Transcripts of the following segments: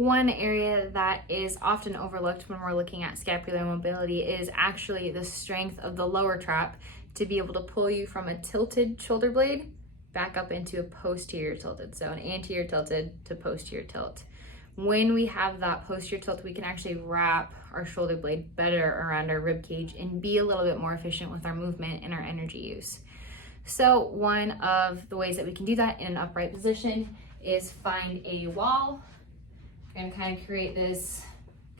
One area that is often overlooked when we're looking at scapular mobility is actually the strength of the lower trap to be able to pull you from a tilted shoulder blade back up into a posterior tilted. So an anterior tilted to posterior tilt. When we have that posterior tilt, we can actually wrap our shoulder blade better around our rib cage and be a little bit more efficient with our movement and our energy use. So one of the ways that we can do that in an upright position is find a wall. We're gonna kind of create this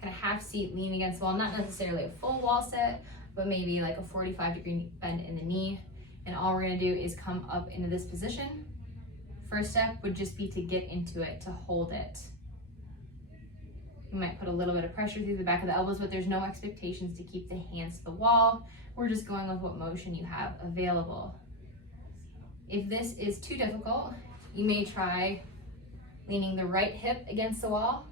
kind of half seat lean against the wall, not necessarily a full wall set, but maybe like a 45-degree bend in the knee. And all we're gonna do is come up into this position. First step would just be to get into it, to hold it. You might put a little bit of pressure through the back of the elbows, but there's no expectations to keep the hands to the wall. We're just going with what motion you have available. If this is too difficult, you may try leaning the right hip against the wall,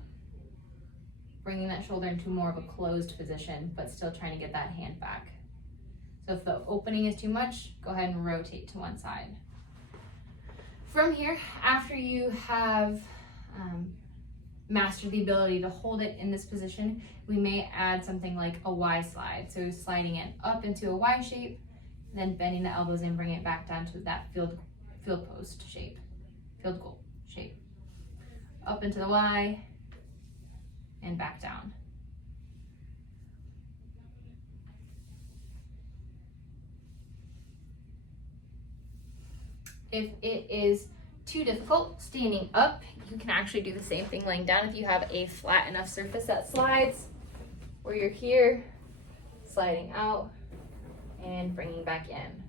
bringing that shoulder into more of a closed position, but still trying to get that hand back. So if the opening is too much, go ahead and rotate to one side. From here, after you have mastered the ability to hold it in this position, we may add something like a Y slide. So sliding it up into a Y shape, then bending the elbows and bring it back down to that field post shape, field goal shape. Up into the Y and back down. If it is too difficult standing up, you can actually do the same thing laying down if you have a flat enough surface that slides, where you're here, sliding out and bringing back in.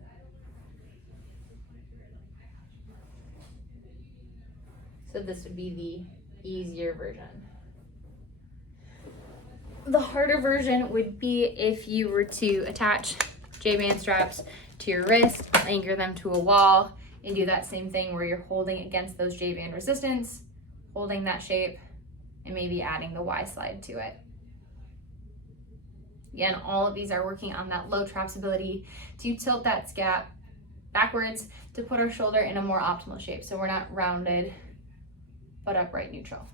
So this would be the easier version. The harder version would be if you were to attach J-band straps to your wrist, anchor them to a wall, and do that same thing where you're holding against those J-band resistance, holding that shape, and maybe adding the Y slide to it. Again, all of these are working on that low traps ability to tilt that scap backwards to put our shoulder in a more optimal shape. So we're not rounded, but upright neutral.